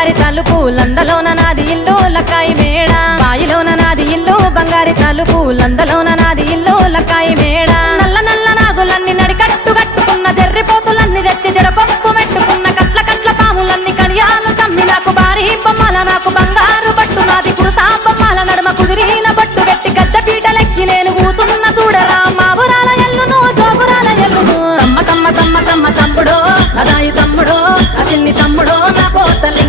బంగారి తలుపు లందలోన నాది ఇల్లు లక్కాయి మేడ బాయిలోన నాది ఇల్లు బంగారి తలుపు లందలోన నాది ఇల్లు లక్కాయి మేడ నల్ల నల్ల నాగులన్నీ నడికట్టు కట్టుకున్న జర్రిపోతులన్నీ తెచ్చి జడకొప్పు మెట్టుకున్న కట్ల కట్ల పాములన్నీ కడియాలు తమ్మి నాకు భారీ బొమ్మల నాకు బంగారు పట్టు నాది కురుసా బొమ్మల నడుమ కుదిరిన పట్టు పెట్టి గడ్డ పీటలెక్కి నేను కూతున్న చూడరా మా ఊరాల ఎల్లును జోగురాల ఎల్లును తమ్మ తమ్మ తమ్మ తమ్మ తమ్ముడో అదాయి తమ్ముడో అసిన్ని తమ్ముడో నా పోతల